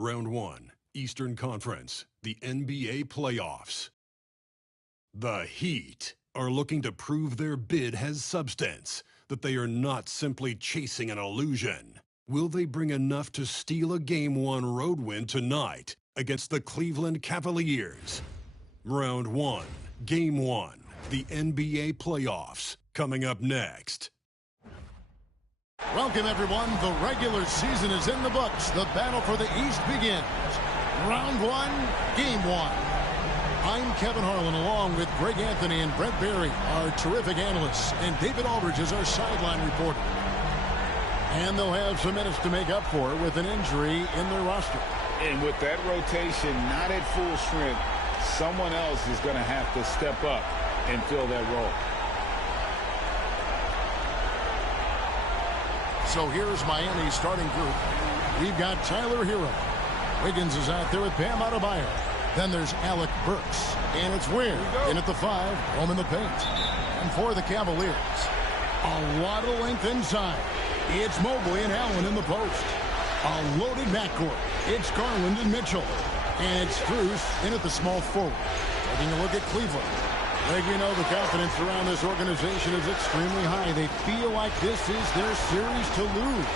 Round 1, Eastern Conference, the NBA playoffs. The Heat are looking to prove their bid has substance, that they are not simply chasing an illusion. Will they bring enough to steal a Game 1 road win tonight against the Cleveland Cavaliers? Round 1, Game 1, the NBA playoffs, coming up next. Welcome, everyone. The regular season is in the books. The battle for the East begins. Round 1, Game 1. I'm Kevin Harlan, along with Greg Anthony and Brent Berry, our terrific analysts, and David Aldridge is our sideline reporter. And they'll have some minutes to make up for with an injury in their roster. And with that rotation not at full strength, someone else is going to have to step up and fill that role. So here's Miami's starting group. We've got Tyler Hero. Wiggins is out there with Bam Adebayo. Then there's Alec Burks. And it's Weir in at the 5, home in the paint. And for the Cavaliers, a lot of length inside. It's Mobley and Allen in the post. A loaded backcourt. It's Garland and Mitchell. And it's Strus in at the small forward. Taking a look at Cleveland. Greg, you know the confidence around this organization is extremely high. They feel like this is their series to lose.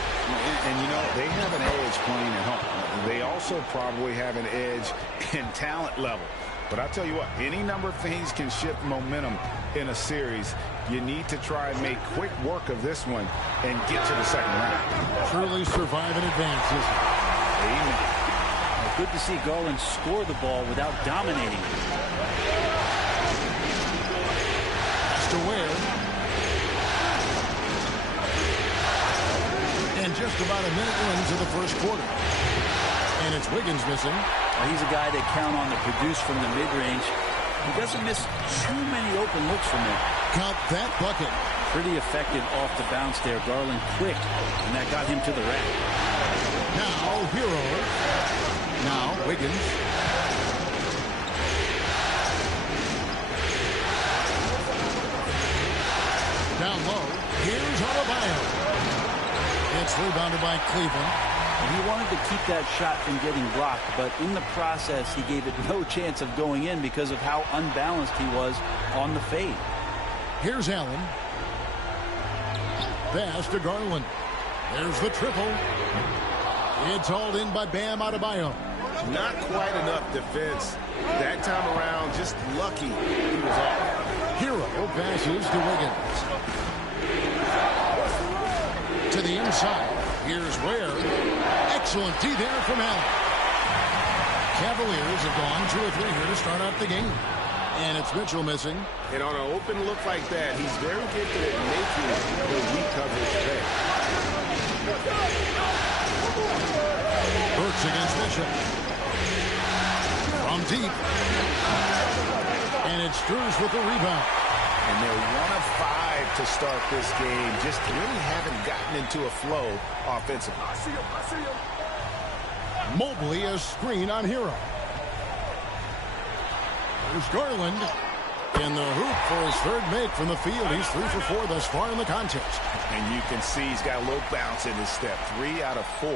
And you know, they have an edge playing at home. They also probably have an edge in talent level. But I'll tell you what, any number of things can shift momentum in a series. You need to try and make quick work of this one and get to the second round. Truly survive and advance, isn't it? Amen. Well, good to see Garland score the ball without dominating it. To Weir. And just about a minute into the first quarter. And it's Wiggins missing. Well, he's a guy they count on to produce from the mid-range. He doesn't miss too many open looks from there. Count that bucket. Pretty effective off the bounce there. Garland quick, and that got him to the rack. Now Hero. Now Wiggins. Down low. Here's Adebayo. It's rebounded by Cleveland. And he wanted to keep that shot from getting blocked, but in the process, he gave it no chance of going in because of how unbalanced he was on the fade. Here's Allen. Pass to Garland. There's the triple. It's hauled in by Bam Adebayo. Not quite enough defense. That time around, just lucky he was off. Hero passes to Wiggins. To the inside. Here's Weir. Excellent D there from Allen. Cavaliers have gone 2 or 3 here to start out the game. And it's Mitchell missing. And on an open look like that, he's very gifted at making the weak coverage pay. Burks against Mitchell. From deep. And it's Strus with the rebound. And they're 1 of 5 to start this game. Just really haven't gotten into a flow offensively. I see him. Mobley a screen on Hero. There's Garland. In the hoop for his 3rd make from the field. He's 3 for 4 thus far in the contest. And you can see he's got a little bounce in his step. 3 out of 4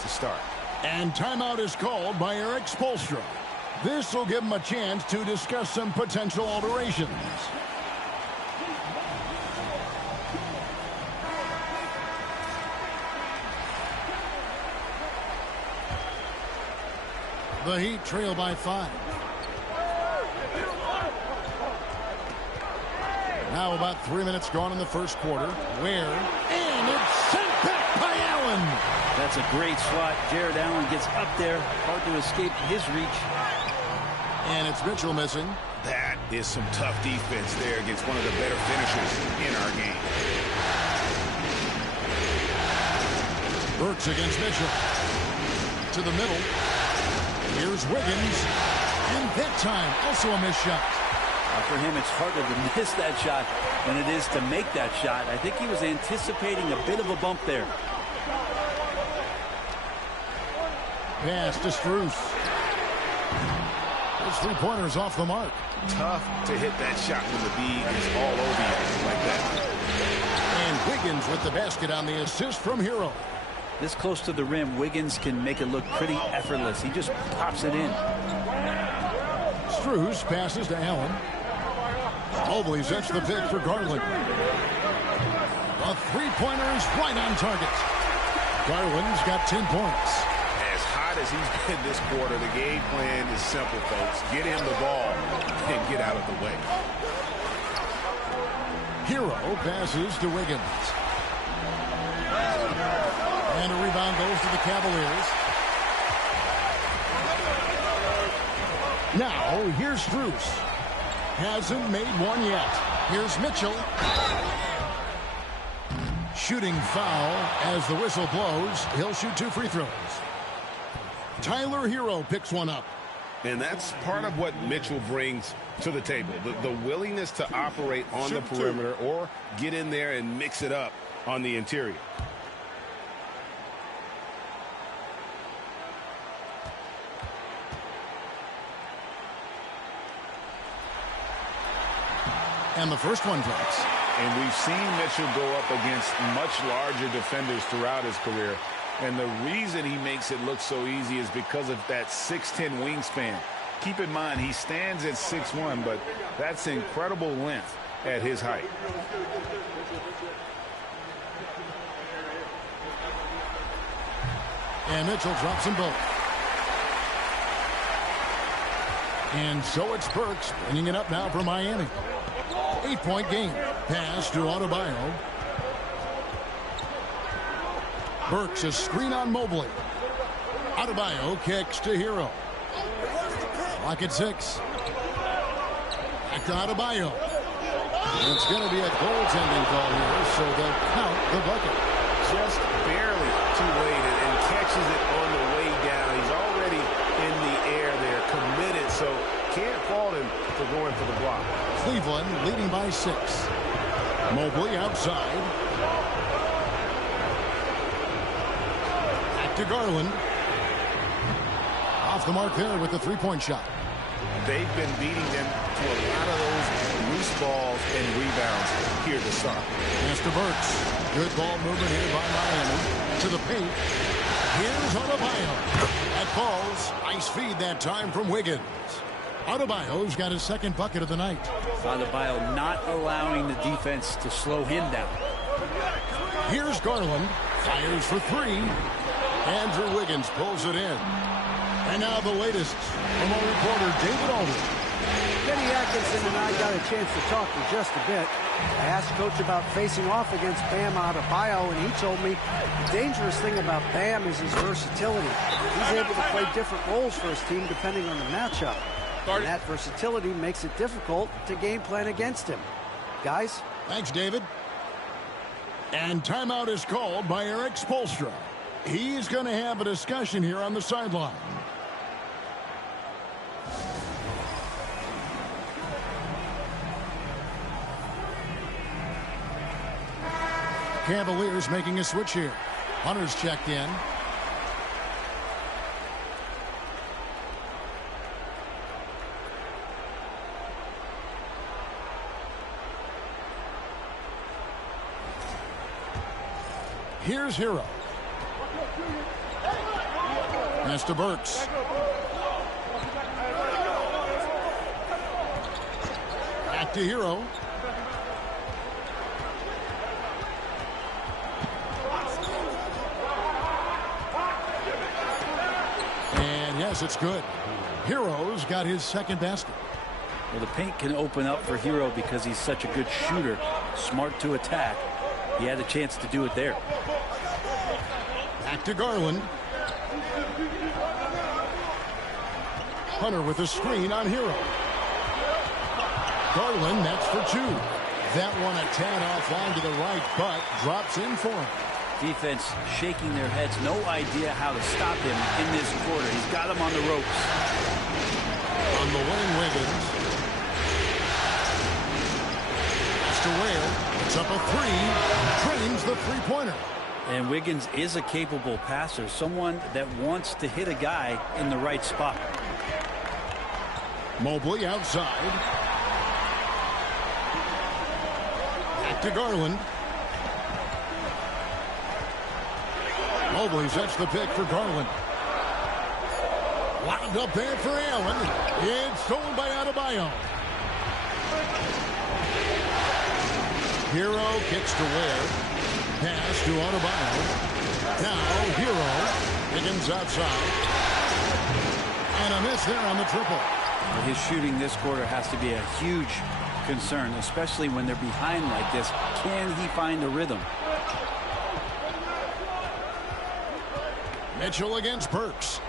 to start. And timeout is called by Eric Spoelstra. This will give him a chance to discuss some potential alterations. The Heat trail by 5. Now about 3 minutes gone in the first quarter. Weir. And it's sent back by Allen. That's a great slot. Jared Allen gets up there. Hard to escape his reach. And it's Mitchell missing. That is some tough defense there against one of the better finishers in our game. Burks against Mitchell. To the middle. Here's Wiggins. And that time, also a missed shot. For him, it's harder to miss that shot than it is to make that shot. I think he was anticipating a bit of a bump there. Pass to Strus. Those 3-pointers off the mark. Tough to hit that shot when the bead is all over you like that. And Wiggins with the basket on the assist from Hero. This close to the rim, Wiggins can make it look pretty effortless. He just pops it in. Strus passes to Allen. Mobley sets the pick for Garland. A three-pointer is right on target. Garland's got 10 points. As hot as he's been this quarter, the game plan is simple, folks. Get him the ball and get out of the way. Hero passes to Wiggins. And a rebound goes to the Cavaliers. Now, here's Strus. Hasn't made one yet. Here's Mitchell. Shooting foul as the whistle blows. He'll shoot 2 free throws. Tyler Hero picks one up. And that's part of what Mitchell brings to the table. The willingness to operate on the perimeter or get in there and mix it up on the interior. And the first one drops. And we've seen Mitchell go up against much larger defenders throughout his career. And the reason he makes it look so easy is because of that 6'10" wingspan. Keep in mind, he stands at 6'1", but that's incredible length at his height. And Mitchell drops them both. And so it's Burks bringing it up now for Miami. 8-point game. Pass to Adebayo. Burks a screen on Mobley. Adebayo kicks to Hero. Clock at 6. Back to Adebayo. It's going to be a goaltending call here, so they'll count the bucket. Just barely too late and catches it on the way down. He's already in the air there, committed, so can't fault him for going for the block. Cleveland leading by 6. Mobley outside. Back to Garland. Off the mark there with the three-point shot. They've been beating them to a lot of those loose balls and rebounds here to start. Pass to Burks. Good ball movement here by Miami. To the paint. Here's Adebayo. That falls. Nice feed that time from Wiggins. Adebayo's got his second bucket of the night. Adebayo not allowing the defense to slow him down. Here's Garland. Fires for 3. Andrew Wiggins pulls it in. And now the latest from our reporter, David Aldridge. Kenny Atkinson and I got a chance to talk for just a bit. I asked Coach about facing off against Bam Adebayo, and he told me the dangerous thing about Bam is his versatility. He's able to play different roles for his team depending on the matchup. And that versatility makes it difficult to game plan against him. Guys? Thanks, David. And timeout is called by Eric Spoelstra. He's going to have a discussion here on the sideline. Cavaliers making a switch here. Hunter's checked in. Here's Hero. Pass to Burks. Back to Hero. And yes, it's good. Hero's got his second basket. Well, the paint can open up for Hero because he's such a good shooter, smart to attack. He had a chance to do it there. Back to Garland. Hunter with a screen on Hero. Garland, that's for 2. That one a tad offline to the right, but drops in for him. Defense shaking their heads. No idea how to stop him in this quarter. He's got him on the ropes. On the wing, Wiggins. That's to Ware. It's up a 3. Trains the three-pointer. And Wiggins is a capable passer. Someone that wants to hit a guy in the right spot. Mobley outside. Back to Garland. Mobley sets the pick for Garland. Wound up there for Allen. It's stolen by Adebayo. Hero kicks to Ware. Pass to Adebayo. Now Hero. Higgins outside. And a miss there on the triple. His shooting this quarter has to be a huge concern, especially when they're behind like this. Can he find a rhythm? Mitchell against Burks.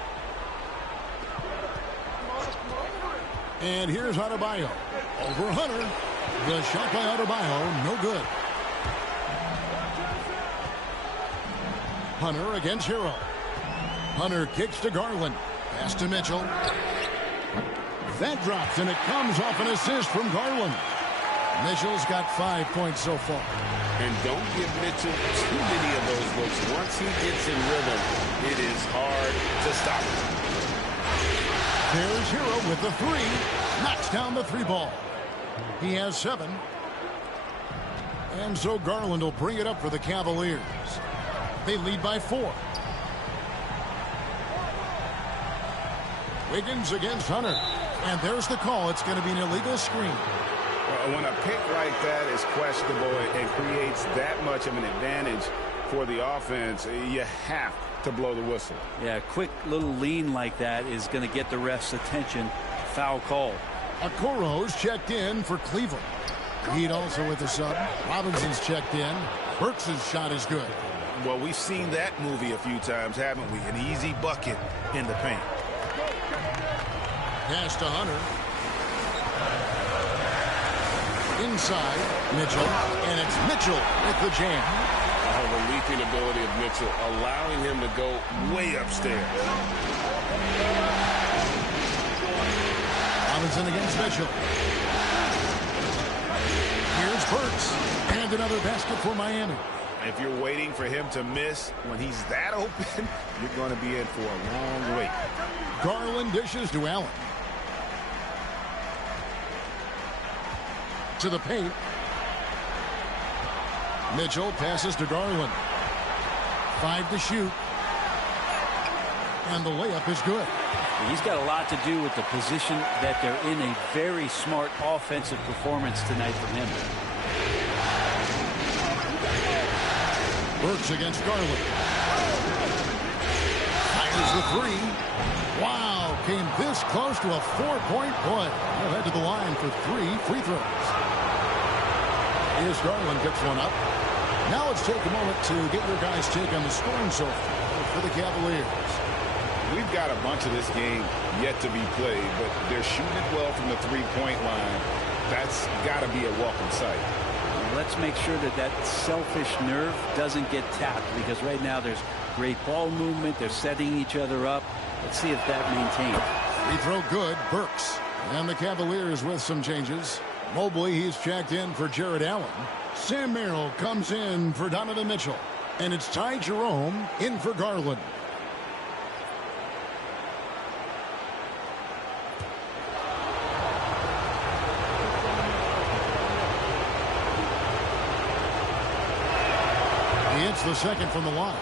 And here's Adebayo. Over Hunter. The shot by Adebayo, no good. Hunter against Hero. Hunter kicks to Garland. Pass to Mitchell. That drops, and it comes off an assist from Garland. Mitchell's got 5 points so far. And don't give Mitchell too many of those looks. Once he gets in rhythm, it is hard to stop him. There's Hero with the three. Knocks down the three ball. He has 7. And so Garland will bring it up for the Cavaliers. They lead by 4. Wiggins against Hunter. And there's the call. It's going to be an illegal screen. When a pick like that is questionable and creates that much of an advantage for the offense, you have to blow the whistle. Yeah, a quick little lean like that is going to get the ref's attention. Foul call. Okoro's checked in for Cleveland. Heat also with the sub. Robinson's checked in. Burks' shot is good. Well, we've seen that movie a few times, haven't we? An easy bucket in the paint. Pass to Hunter. Inside, Mitchell. And it's Mitchell with the jam. Oh, the leaping ability of Mitchell, allowing him to go way upstairs. Robinson against Mitchell. Here's Burks. And another basket for Miami. If you're waiting for him to miss when he's that open, you're going to be in for a long wait. Garland dishes to Allen. To the paint. Mitchell passes to Garland. 5 to shoot. And the layup is good. He's got a lot to do with the position that they're in. A very smart offensive performance tonight from him. Burks against Garland. Fires the three. Wow, came this close to a 4-point play. He'll head to the line for 3 free throws. Here's Garland, picks one up. Now let's take a moment to get your guys' take on the scoring so far for the Cavaliers. We've got a bunch of this game yet to be played, but they're shooting it well from the three-point line. That's got to be a welcome sight. Let's make sure that that selfish nerve doesn't get tapped, because right now there's great ball movement. They're setting each other up. Let's see if that maintains. Free throw good, Burks. And the Cavaliers with some changes. Mobley, he's checked in for Jared Allen. Sam Merrill comes in for Donovan Mitchell. And it's Ty Jerome in for Garland. He hits the second from the line.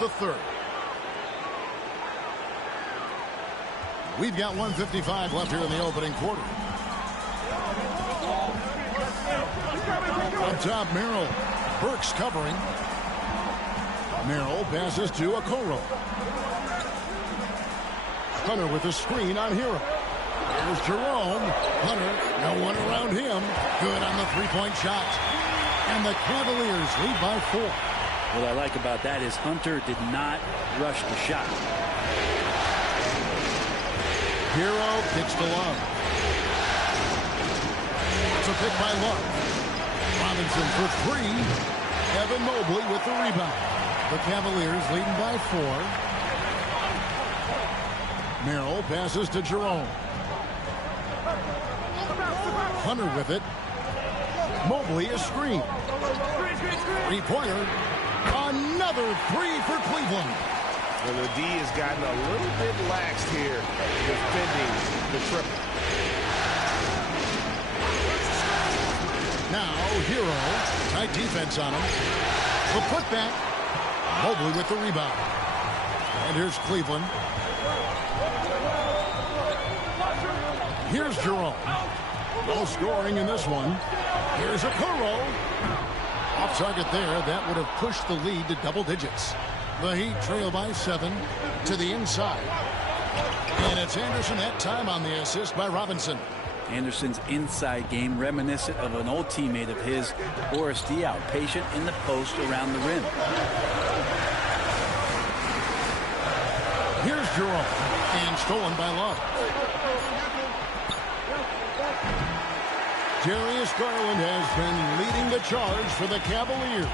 The third. We've got 1:55 left here in the opening quarter. Up top, Merrill. Burks covering. Merrill passes to Okoro. Hunter with a screen on Hero. Here's Jerome. Hunter, no one around him. Good on the three-point shot. And the Cavaliers lead by 4. What I like about that is Hunter did not rush the shot. Hero kicks to Love. It's a pick by Love. Robinson for 3. Evan Mobley with the rebound. The Cavaliers leading by 4. Merrill passes to Jerome. Hunter with it. Mobley a screen. Three-pointer. Another three for Cleveland. Well, the D has gotten a little bit lax here defending the triple. Now, Hero. Tight defense on him. The putback. Mobley with the rebound. And here's Cleveland. Here's Jerome. No scoring in this one. Here's Okoro. Off target there. That would have pushed the lead to double digits. The Heat trail by 7 to the inside. And it's Anderson that time on the assist by Robinson. Anderson's inside game reminiscent of an old teammate of his, Boris Diaw, patient in the post around the rim. Here's Jerome. And stolen by Love. Darius Garland has been leading the charge for the Cavaliers.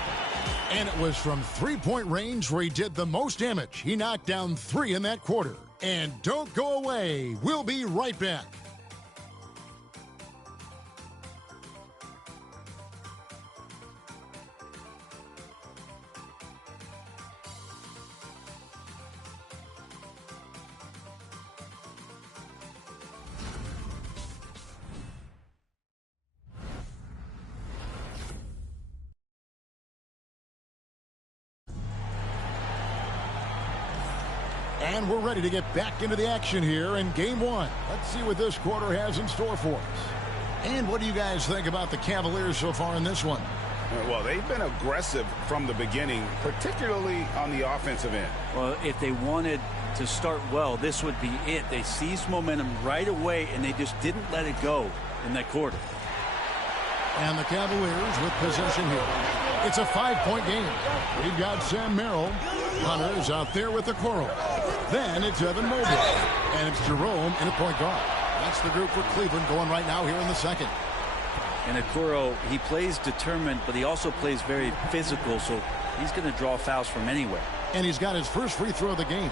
And it was from three-point range where he did the most damage. He knocked down 3 in that quarter. And don't go away. We'll be right back. And we're ready to get back into the action here in Game 1. Let's see what this quarter has in store for us. And what do you guys think about the Cavaliers so far in this one? Well, they've been aggressive from the beginning, particularly on the offensive end. Well, if they wanted to start well, this would be it. They seized momentum right away, and they just didn't let it go in that quarter. And the Cavaliers with possession here. It's a 5-point game. We've got Sam Merrill. Hunter's out there with the Okoro. Then it's Evan Mobley. And it's Jerome in a point guard. That's the group for Cleveland going right now here in the second. And Okoro, he plays determined, but he also plays very physical, so he's going to draw fouls from anywhere. And he's got his first free throw of the game.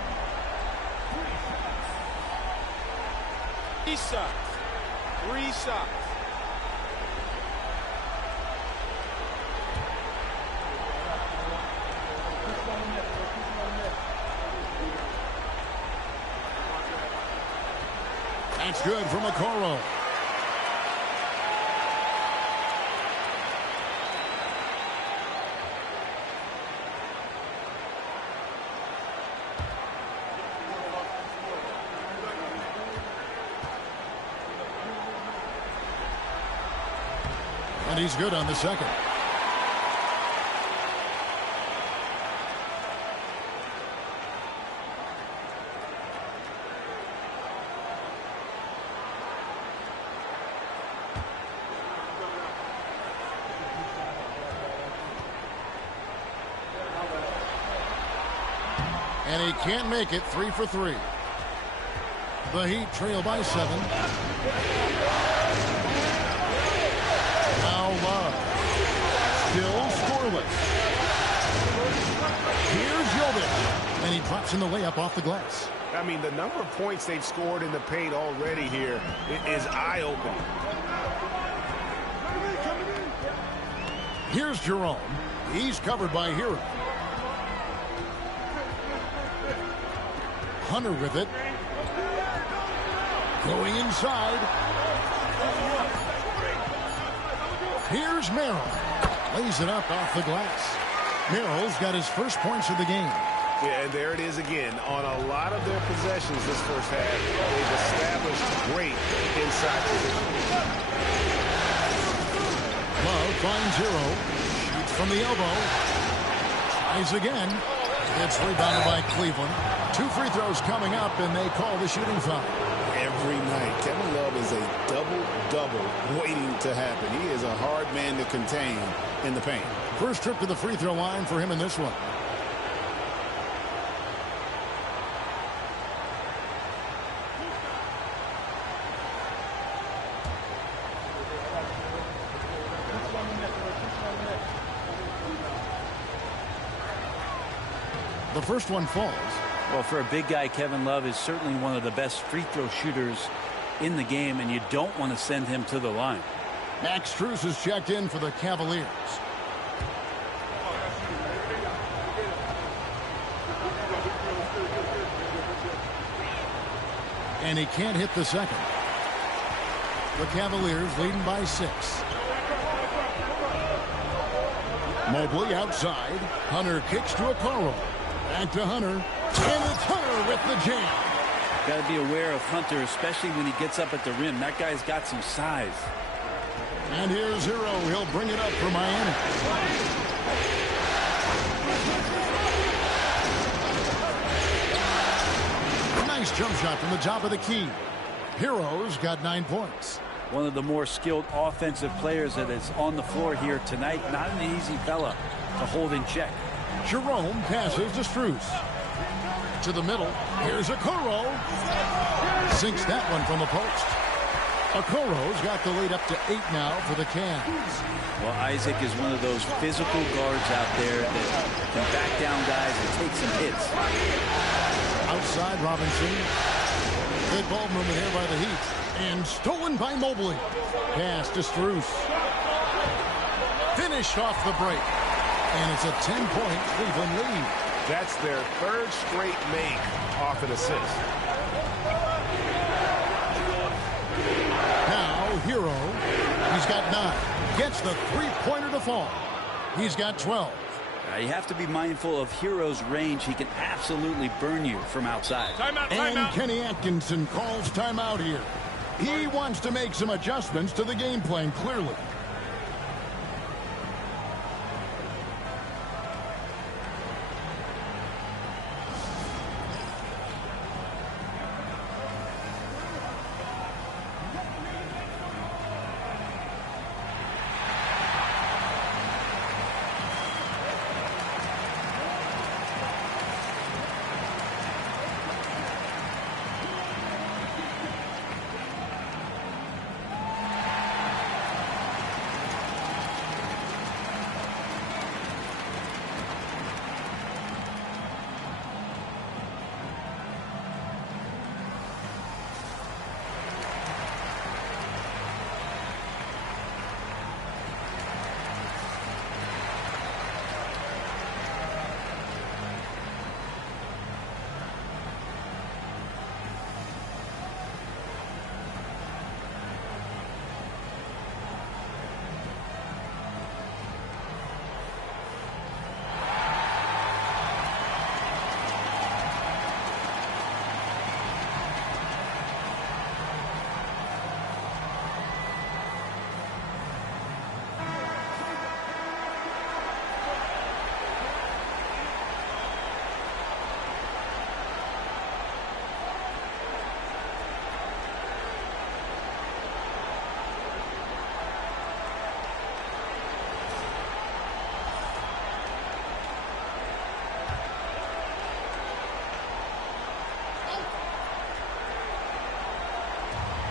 3 shots. 3 shots. That's good from Okoro. And he's good on the second. And he can't make it. 3 for 3. The Heat trail by 7. Now Love. Still scoreless. Here's Jovic. And he drops in the layup off the glass. I mean, the number of points they've scored in the paint already here is eye-opening. Here's Jerome. He's covered by Hero. Hunter with it. Going inside. Here's Merrill. Lays it up off the glass. Merrill's got his first points of the game. Yeah, and there it is again. On a lot of their possessions this first half, they've established great inside position. Love finds Hero. Shoots from the elbow. Tries again. It's rebounded by Cleveland. 2 free throws coming up, and they call the shooting foul. Every night, Kevin Love is a double-double waiting to happen. He is a hard man to contain in the paint. First trip to the free throw line for him in this one. The first one falls. Well, for a big guy, Kevin Love is certainly one of the best free throw shooters in the game, and you don't want to send him to the line. Max Strus is checked in for the Cavaliers. And he can't hit the second. The Cavaliers leading by 6. Mobley outside. Hunter kicks to Okoro. Back to Hunter. And it's Hunter with the jam. Got to be aware of Hunter, especially when he gets up at the rim. That guy's got some size. And here's Hero. He'll bring it up for Miami. Nice jump shot from the top of the key. Hero's got 9 points. One of the more skilled offensive players that is on the floor here tonight. Not an easy fella to hold in check. Jerome passes to Strus. To the middle. Here's Okoro. Sinks that one from the post. Okoro's got the lead up to 8 now for the Cavs. Well, Isaac is one of those physical guards out there that can back down guys and take some hits. Outside Robinson. Good ball movement here by the Heat. And stolen by Mobley. Pass to Strus. Finished off the break. And it's a 10-point Cleveland lead. That's their 3rd straight make off an assist. Now, Hero. He's got 9. Gets the 3-pointer to fall. He's got 12. You have to be mindful of Hero's range. He can absolutely burn you from outside. Timeout, And timeout. Kenny Atkinson calls timeout here. He wants to make some adjustments to the game plan, clearly.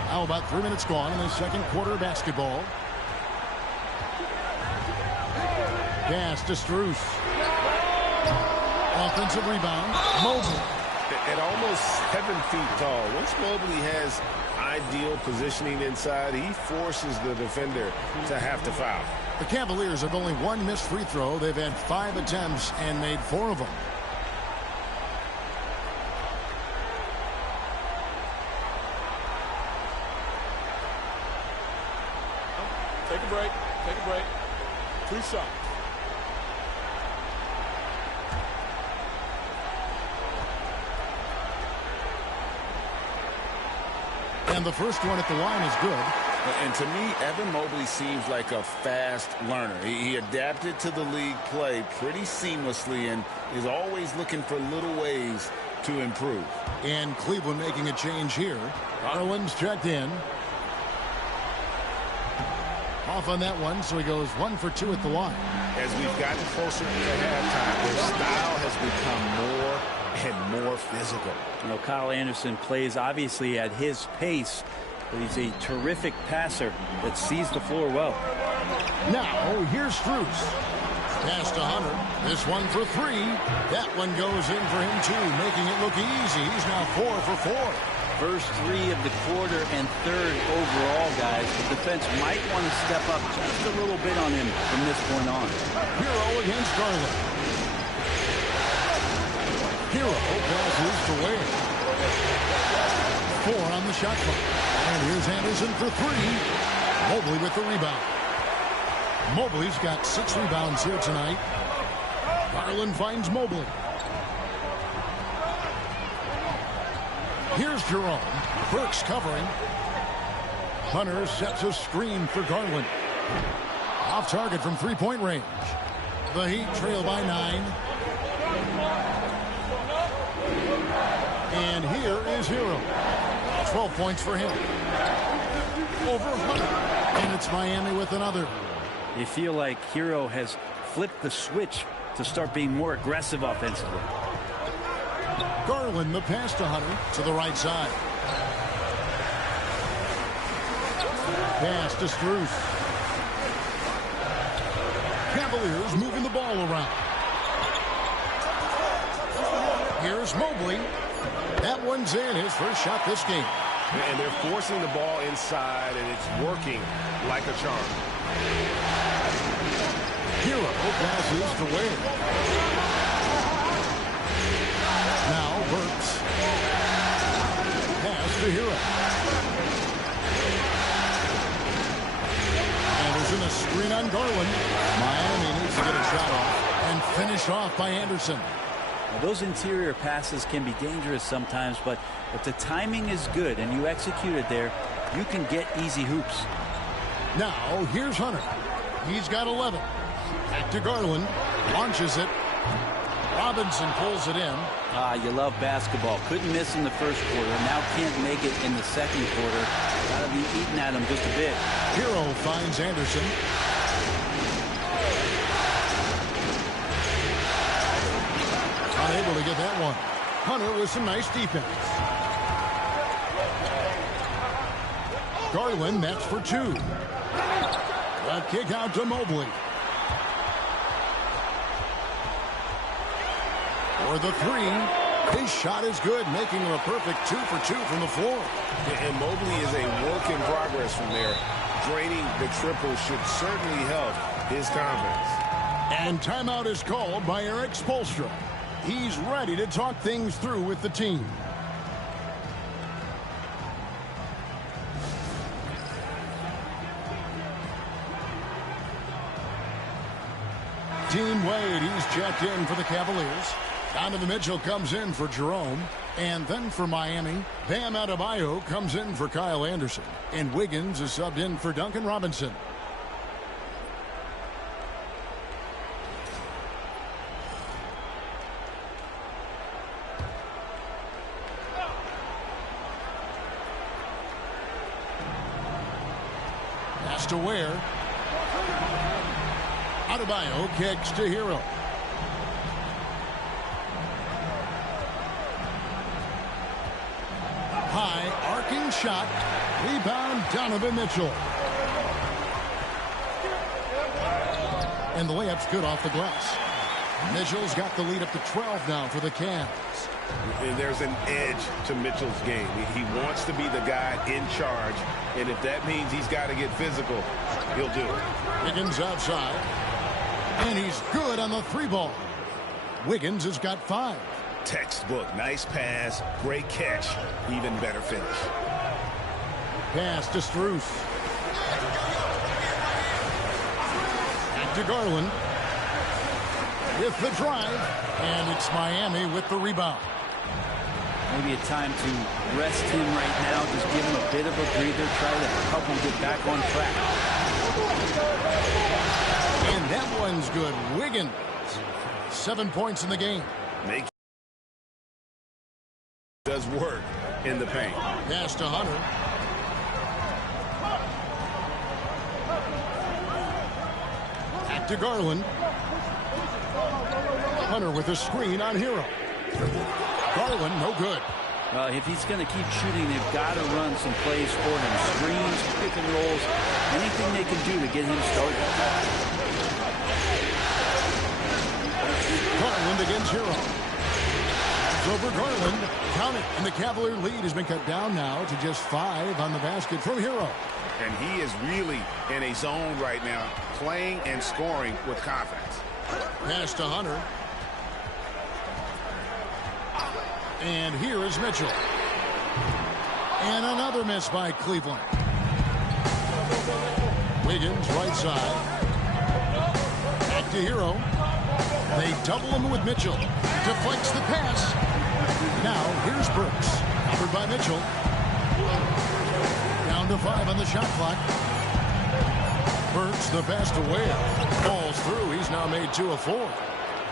Now about 3 minutes gone in the second quarter of basketball. Pass to Strus. Offensive rebound. Mobley. At almost 7 feet tall, once Mobley has ideal positioning inside, he forces the defender to have to foul. The Cavaliers have only 1 missed free throw. They've had 5 attempts and made 4 of them. Take a break. Take a break. 2 shots. And the first one at the line is good. And to me, Evan Mobley seems like a fast learner. He adapted to the league play pretty seamlessly and is always looking for little ways to improve. And Cleveland making a change here. Garland's checked in. Off on that one, so he goes 1 for 2 at the line. As we've gotten closer to halftime, their style has become more and more physical. You know, Kyle Anderson plays obviously at his pace, but he's a terrific passer that sees the floor well. Now, here's Strus. Pass to Hunter. This one for 3. That one goes in for him, too, making it look easy. He's now 4 for 4. First 3 of the quarter and third overall, guys. The defense might want to step up just a little bit on him from this point on. Hero against Garland. Hero passes to Wade. 4 on the shot clock. And here's Anderson for 3. Mobley with the rebound. Mobley's got 6 rebounds here tonight. Garland finds Mobley. Here's Jerome. Burks covering. Hunter sets a screen for Garland. Off target from three-point range. The Heat trail by 9. And here is Hero. 12 points for him. Over Hunter. And it's Miami with another. You feel like Hero has flipped the switch to start being more aggressive offensively. Garland, the pass to Hunter to the right side. Pass to Strus. Cavaliers moving the ball around. Here's Mobley. That one's in, his first shot this game. And they're forcing the ball inside, and it's working like a charm. Hero passes to Wade. Now Burks. Pass to Hero. Anderson, a screen on Garland. Miami needs to get a shot off and finish off by Anderson. Now, those interior passes can be dangerous sometimes, but if the timing is good and you execute it there, you can get easy hoops. Now here's Hunter. He's got 11. Back to Garland. Launches it. Robinson pulls it in. You love basketball. Couldn't miss in the first quarter. Now can't make it in the second quarter. Got to be eating at him just a bit. Hero finds Anderson. Unable to get that one. Hunter with some nice defense. Garland, that's for 2. A kick out to Mobley. For the 3. His shot is good, making him a perfect 2 for 2 from the floor. And Mobley is a work in progress from there. Draining the triple should certainly help his confidence. And timeout is called by Eric Spoelstra. He's ready to talk things through with the team. Team Wade, he's checked in for the Cavaliers. Donovan Mitchell comes in for Jerome. And then for Miami, Bam Adebayo comes in for Kyle Anderson. And Wiggins is subbed in for Duncan Robinson. Pass to Ware. Adebayo kicks to Hero. High arcing shot. Rebound Donovan Mitchell. And the layup's good off the glass. Mitchell's got the lead up to 12 now for the Cavs. And there's an edge to Mitchell's game. He wants to be the guy in charge. And if that means he's got to get physical, he'll do it. Wiggins outside. And he's good on the 3-ball. Wiggins has got 5. Textbook. Nice pass. Great catch. Even better finish. Pass to Strus. Back to Garland. With the drive. And it's Miami with the rebound. Maybe a time to rest him right now. Just give him a bit of a breather. Try to help him get back on track. And that one's good. Wiggins. 7 points in the game. Does work in the paint. Pass to Hunter. Back to Garland. Hunter with a screen on Hero. Garland, no good. If he's going to keep shooting, they've got to run some plays for him. Screens, pick and rolls, anything they can do to get him started. Garland against Hero. It's over Garland. Count it. And the Cavalier lead has been cut down now to just 5 on the basket from Hero. And he is really in a zone right now, playing and scoring with confidence. Pass to Hunter. And here is Mitchell. And another miss by Cleveland. Wiggins, right side. Back to Hero. They double him with Mitchell. Deflects the pass. Now, here's Brooks. Covered by Mitchell. Down to 5 on the shot clock. Burks the pass to Ware. Falls through. He's now made 2 of 4.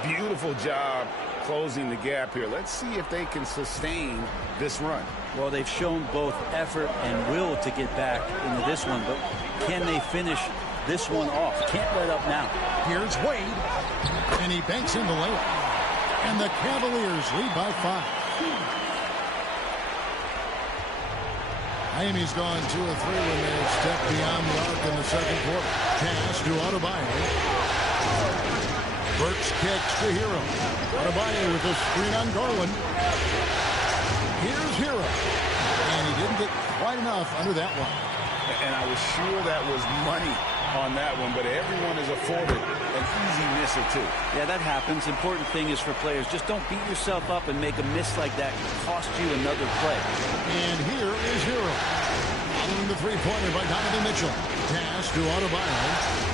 Beautiful job closing the gap here. Let's see if they can sustain this run. Well, they've shown both effort and will to get back into this one, but can they finish this one off? Can't let up now. Here's Wade, and he banks in the layup. And the Cavaliers lead by 5. Miami's gone 2 of 3 when they step beyond the arc in the second quarter. Pass to Adebayo. Burks kicks to Hero. Adebayo with a screen on Garland. Here's Hero. And he didn't get quite enough under that one. And I was sure that was money on that one, but everyone is afforded an easy miss or two. Yeah, that happens. Important thing is for players, just don't beat yourself up and make a miss like that cost you another play. And here is Hero. Following the three-pointer by Donovan Mitchell. Pass to Adebayo.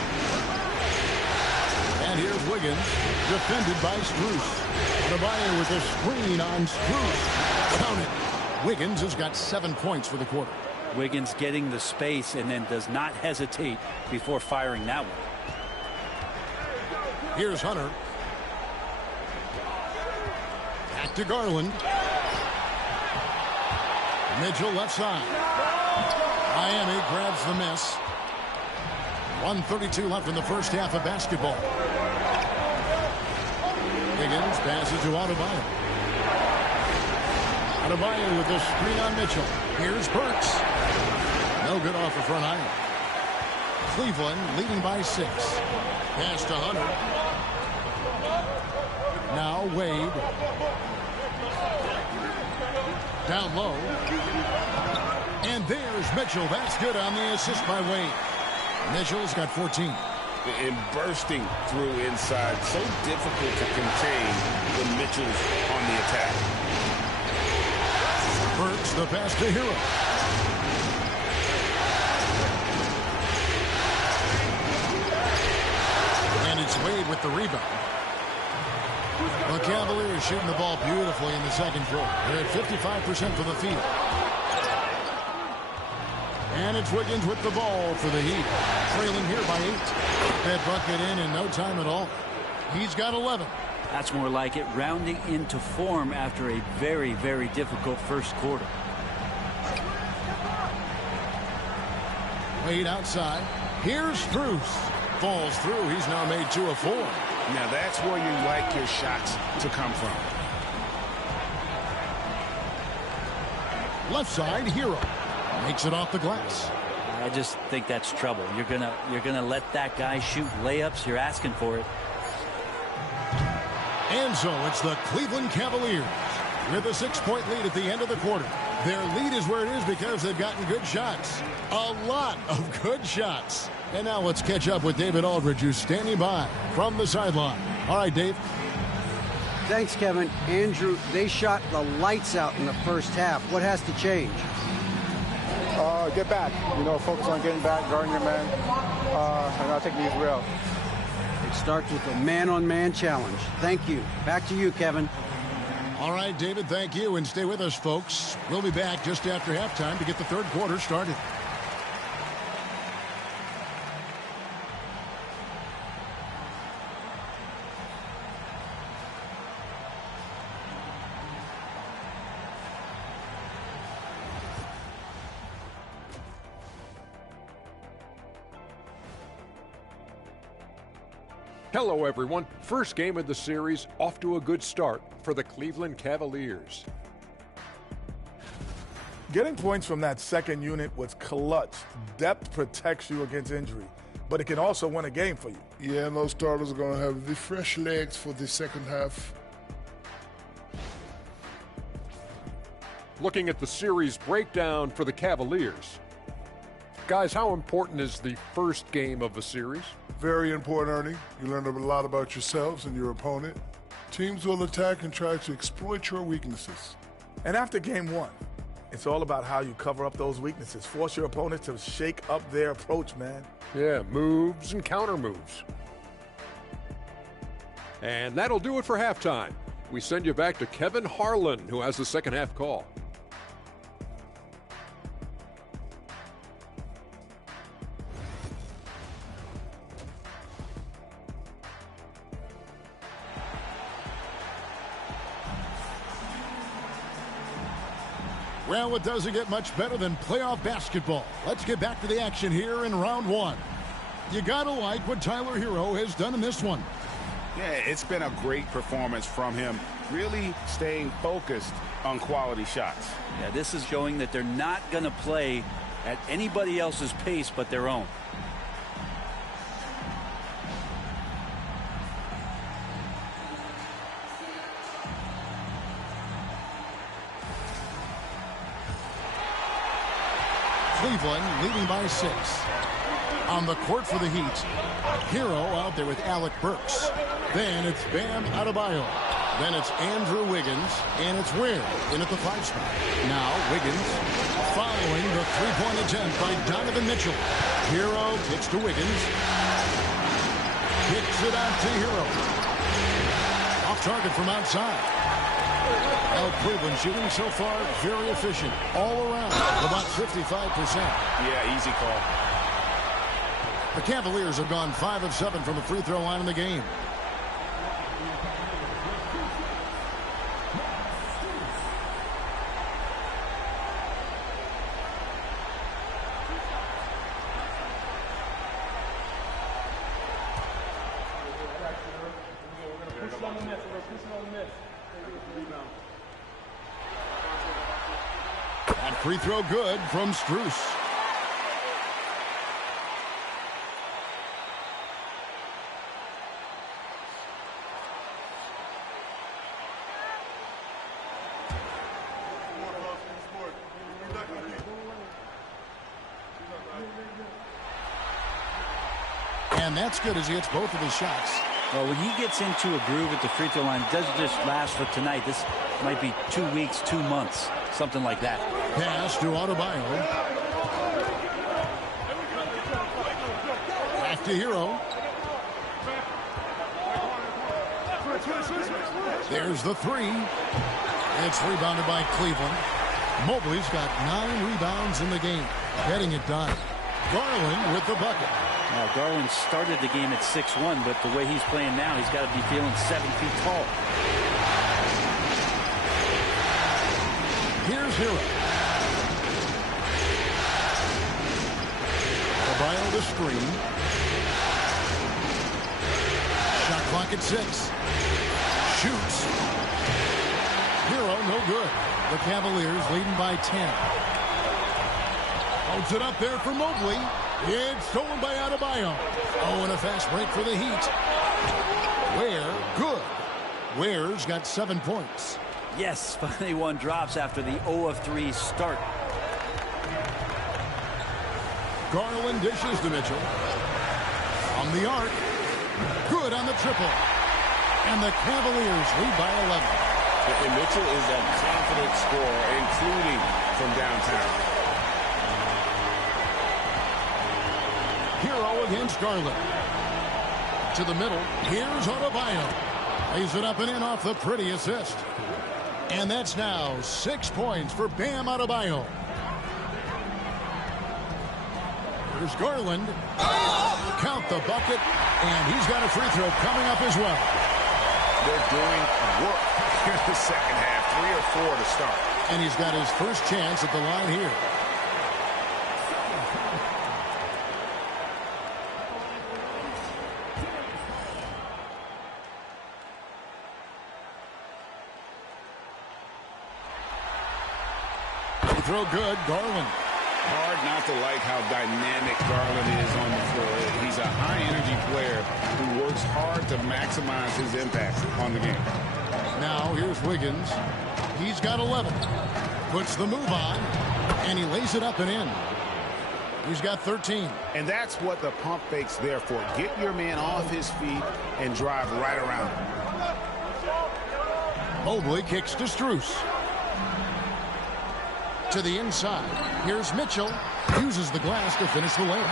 And here's Wiggins, defended by Strus. Adebayo with a screen on Strus. Count it. Wiggins has got 7 points for the quarter. Wiggins getting the space and then does not hesitate before firing that one. Here's Hunter. Back to Garland. Mitchell left side. Miami grabs the miss. 1:32 left in the first half of basketball. Wiggins passes to Adebayo. Adebayo with the screen on Mitchell. Here's Burks. No good off the front iron. Cleveland leading by 6. Pass to Hunter. Now Wade. Down low. And there's Mitchell. That's good on the assist by Wade. Mitchell's got 14. And bursting through inside. So difficult to contain when Mitchell's on the attack. Burks the pass to Hero. And it's Wade with the rebound. The Cavaliers shooting the ball beautifully in the second quarter. They're at 55% from the field. And it's Wiggins with the ball for the Heat. Trailing here by 8. That bucket in no time at all. He's got 11. That's more like it, rounding into form after a very, very difficult first quarter. Wade outside. Here's Strus. Falls through. He's now made 2 of 4. Now that's where you like your shots to come from. Left side, Hero. Makes it off the glass. I just think that's trouble. You're gonna let that guy shoot layups. You're asking for it. And so it's the Cleveland Cavaliers with a 6-point lead at the end of the quarter. Their lead is where it is because they've gotten good shots. A lot of good shots. And now let's catch up with David Aldridge, who's standing by from the sideline. All right, Dave. Thanks, Kevin. Andrew, they shot the lights out in the first half. What has to change? Get back. Focus on getting back, guarding your man, and not taking these real. It starts with a man-on-man challenge. Thank you. Back to you, Kevin. All right, David, thank you. And stay with us, folks. We'll be back just after halftime to get the third quarter started. Hello, everyone. First game of the series, off to a good start for the Cleveland Cavaliers. Getting points from that second unit was clutch. Depth protects you against injury, but it can also win a game for you. Yeah, and those starters are going to have the fresh legs for the second half. looking at the series breakdown for the Cavaliers. Guys, how important is the first game of a series? Very important, Ernie. You learn a lot about yourselves and your opponent. Teams will attack and try to exploit your weaknesses. And after game one, it's all about how you cover up those weaknesses. Force your opponent to shake up their approach, man. Yeah, moves and counter moves. And that'll do it for halftime. We send you back to Kevin Harlan, who has the second half call. Well, it doesn't get much better than playoff basketball. Let's get back to the action here in round one. You gotta like what Tyler Hero has done in this one. Yeah, it's been a great performance from him, really staying focused on quality shots. Yeah, this is showing that they're not going to play at anybody else's pace but their own. Cleveland leading by 6. On the court for the Heat, Hero out there with Alec Burks. Then it's Bam Adebayo. Then it's Andrew Wiggins, and it's Ware in at the 5 spot. Now Wiggins following the three-point attempt by Donovan Mitchell. Hero kicks to Wiggins. Kicks it out to Hero. Off target from outside. Well, Cleveland shooting so far very efficient all around, about 55%. Yeah, easy call. The Cavaliers have gone 5 of 7 from the free throw line in the game. That free throw good from Strus. And that's good as he hits both of his shots. Well, when he gets into a groove at the free throw line, it doesn't just last for tonight. This might be 2 weeks, 2 months, something like that. Pass to Adebayo. Back to Hero. There's the 3. It's rebounded by Cleveland. Mobley's got 9 rebounds in the game, getting it done. Garland with the bucket. Now, Garland started the game at 6'1", but the way he's playing now, he's got to be feeling 7 feet tall. Here's Hero. Adebayo the screen. Shot clock at 6. Shoots. Hero no good. The Cavaliers leading by 10. Holds it up there for Mobley. It's stolen by Adebayo. Oh, and a fast break for the Heat. Ware, good. Ware's got 7 points. Yes, finally one drops after the 0 of 3 start. Garland dishes to Mitchell. On the arc. Good on the triple. And the Cavaliers lead by 11. And Mitchell is a confident scorer, including from downtown. Hero against Garland. To the middle. Here's Adebayo. Lays it up and in off the pretty assist. And that's now 6 points for Bam Adebayo. Here's Garland. Count the bucket. And he's got a free throw coming up as well. They're doing work here in the second half. 3 or 4 to start. And he's got his first chance at the line here. Throw good, Garland. Hard not to like how dynamic Garland is on the floor. He's a high-energy player who works hard to maximize his impact on the game. Now here's Wiggins. He's got 11. Puts the move on, and he lays it up and in. He's got 13. And that's what the pump fake's there for. Get your man off his feet and drive right around him. Mobley kicks to Strus. To the inside. Here's Mitchell. Uses the glass to finish the layup.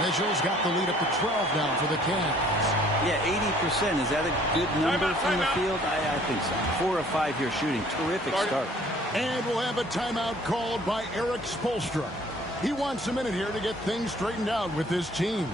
Mitchell's got the lead up to 12 now for the Cavs. Yeah, 80%. Is that a good number from the field? I think so. 4 of 5 here shooting. Terrific start. And we'll have a timeout called by Eric Spoelstra. He wants a minute here to get things straightened out with his team.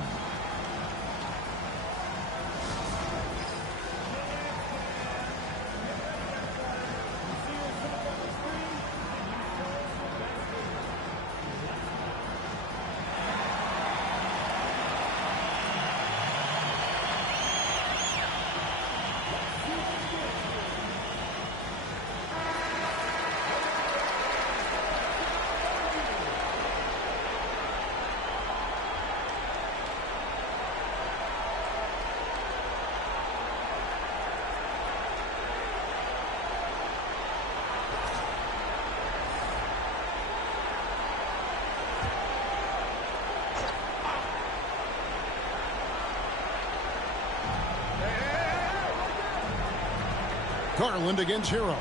Garland against Hero.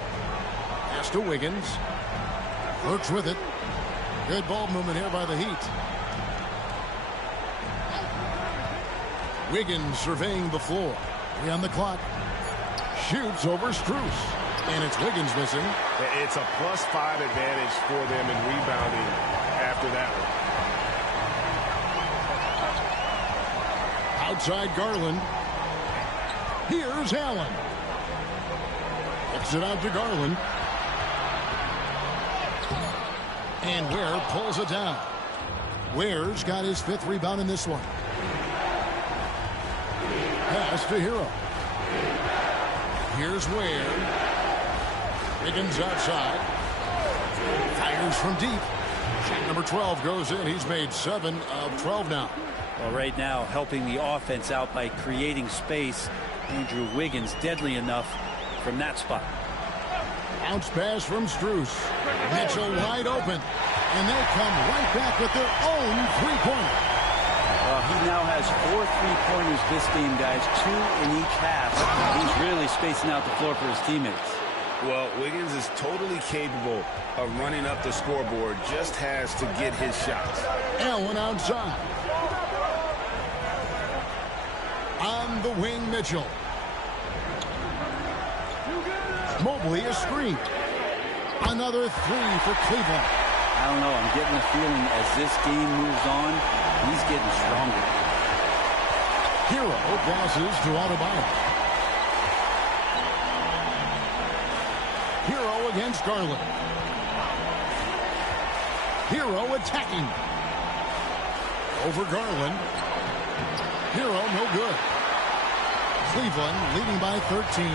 Pass to Wiggins. Burks with it. Good ball movement here by the Heat. Wiggins surveying the floor. 3 on the clock. Shoots over Strus. And it's Wiggins missing. It's a +5 advantage for them in rebounding after that one. Outside Garland. Here's Allen. Kicks it out to Garland. And Ware pulls it down. Ware's got his 5th rebound in this one. Pass to Hero. Here's Ware. Wiggins outside. Fires from deep. Shot number 12 goes in. He's made 7 of 12 now. Well, right now, helping the offense out by creating space. Andrew Wiggins, deadly enough from that spot. Bounce pass from Strus. Mitchell wide open. And they come right back with their own three-pointer. He now has 4 3-pointers this game, guys. 2 in each half. He's really spacing out the floor for his teammates. Well, Wiggins is totally capable of running up the scoreboard. Just has to get his shots. Allen outside. On the wing, Mitchell. Mobley a screen. Another 3 for Cleveland. I don't know. I'm getting the feeling as this game moves on, he's getting stronger. Hero passes to Adebayo. Hero against Garland. Hero attacking. Over Garland. Hero no good. Cleveland leading by 13.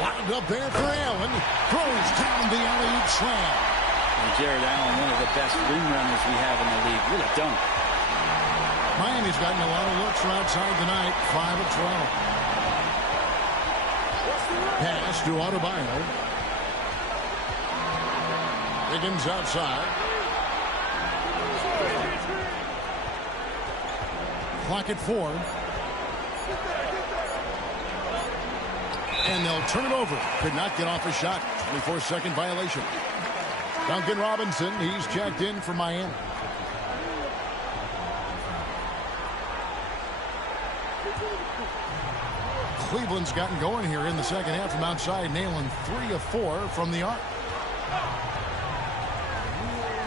Lobbed up there for Allen. Throws down the alley-oop slam. And Jared Allen, one of the best rim runners we have in the league. What a dunk. Miami's gotten a lot of looks from outside tonight. 5 of 12. Pass to Adebayo. Wiggins outside. Clock at 4. And they'll turn it over. Could not get off a shot. 24-second violation. Duncan Robinson, he's checked in for Miami. Cleveland's gotten going here in the second half from outside, nailing 3 of 4 from the arc.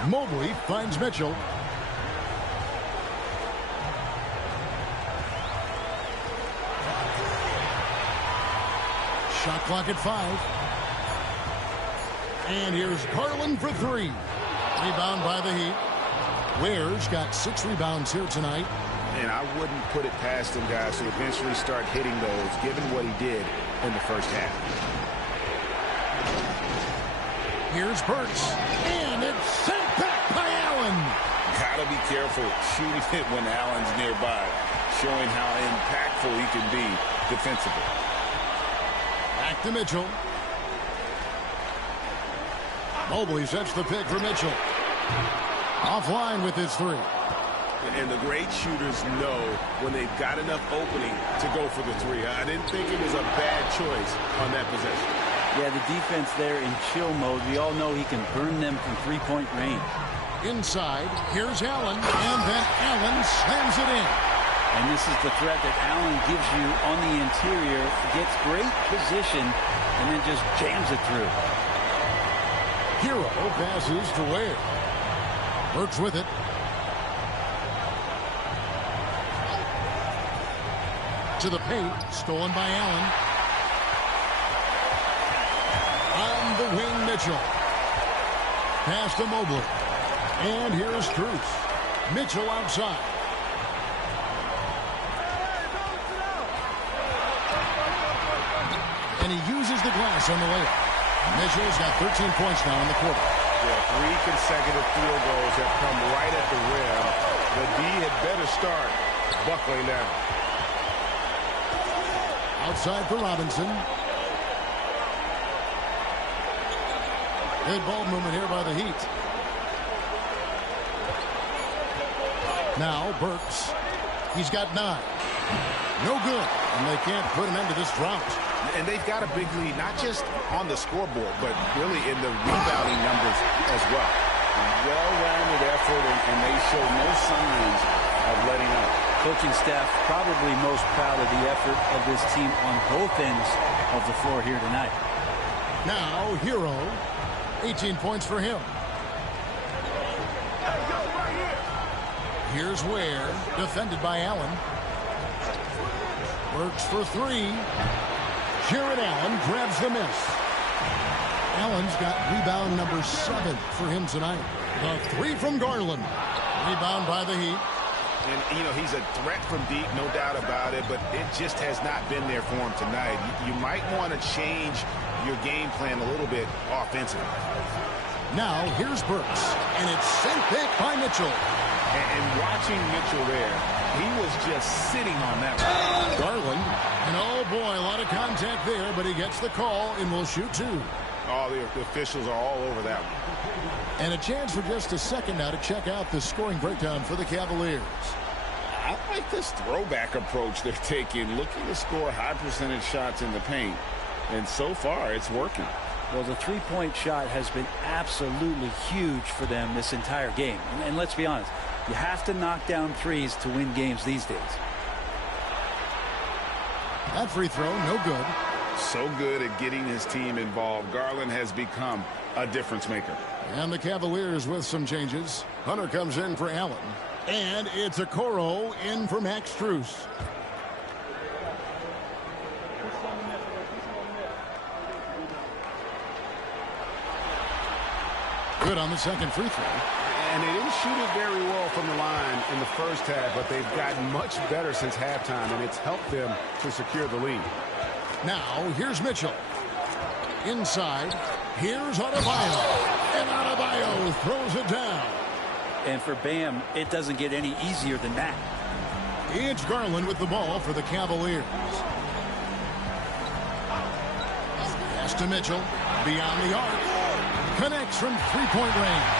Mobley finds Mitchell. Shot clock at 5. And here's Garland for 3. Rebound by the Heat. Ware's got 6 rebounds here tonight. And I wouldn't put it past him, guys, to eventually start hitting those, given what he did in the first half. Here's Burks. And it's sent back by Allen. Gotta be careful shooting it when Allen's nearby, showing how impactful he can be defensively. Back to Mitchell. Mobley sets the pick for Mitchell. Offline with his three. And the great shooters know when they've got enough opening to go for the three. I didn't think it was a bad choice on that possession. Yeah, the defense there in chill mode. We all know he can burn them from three-point range. Inside, here's Allen, and then Allen slams it in. And this is the threat that Allen gives you on the interior. Gets great position and then just jams it through. Hero passes to Ware. Burks with it. To the paint, stolen by Allen. On the wing, Mitchell. Pass to Mobley. And here's Cruz. Mitchell outside. And he uses the glass on the layup. Mitchell's got 13 points now in the quarter. Yeah, 3 consecutive field goals have come right at the rim. The D had better start buckling down. Outside for Robinson. Good ball movement here by the Heat. Now Burks. He's got 9. No good. And they can't put an end to this drought. And they've got a big lead, not just on the scoreboard, but really in the rebounding numbers as well. Well-rounded effort, and they show no signs of letting up. Coaching staff probably most proud of the effort of this team on both ends of the floor here tonight. Now, Hero, 18 points for him. Here's Ware, defended by Allen. Works for 3. Jared Allen grabs the miss. Allen's got rebound number 7 for him tonight. The 3 from Garland. Rebound by the Heat. And, you know, he's a threat from deep, no doubt about it, but it just has not been there for him tonight. You might want to change your game plan a little bit offensively. Now, here's Burks, and it's sent back by Mitchell. And watching Mitchell there, he was just sitting on that one. Garland, and oh boy, a lot of contact there, but he gets the call and will shoot 2. Oh, the officials are all over that one. And a chance for just a second now to check out the scoring breakdown for the Cavaliers. I like this throwback approach they're taking, looking to score high percentage shots in the paint. And so far, it's working. Well, the three-point shot has been absolutely huge for them this entire game. And let's be honest, you have to knock down threes to win games these days. That free throw, no good. So good at getting his team involved. Garland has become a difference maker. And the Cavaliers with some changes. Hunter comes in for Allen. And it's a Okoro in for Max Strus. Good on the second free throw. And they didn't shoot it very well from the line in the first half, but they've gotten much better since halftime, and it's helped them to secure the lead. Now, here's Mitchell. Inside, here's Adebayo. And Adebayo throws it down. And for Bam, it doesn't get any easier than that. It's Garland with the ball for the Cavaliers. Pass to Mitchell. Beyond the arc. Connects from three-point range.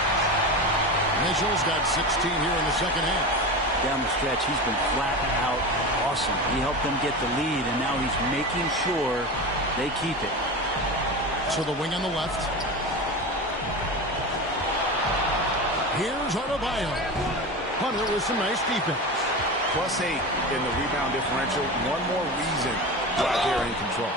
Mitchell's got 16 here in the second half. Down the stretch, he's been flat out awesome. He helped them get the lead, and now he's making sure they keep it. So the wing on the left. Here's Adebayo. Hunter with some nice defense. +8 in the rebound differential. One more reason why they're in control.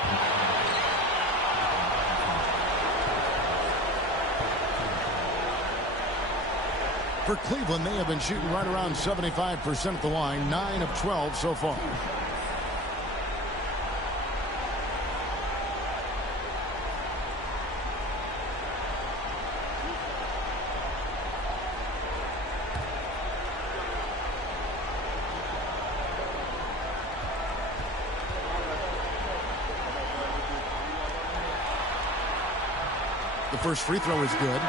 For Cleveland, they have been shooting right around 75% at the line, 9 of 12 so far. The first free throw is good.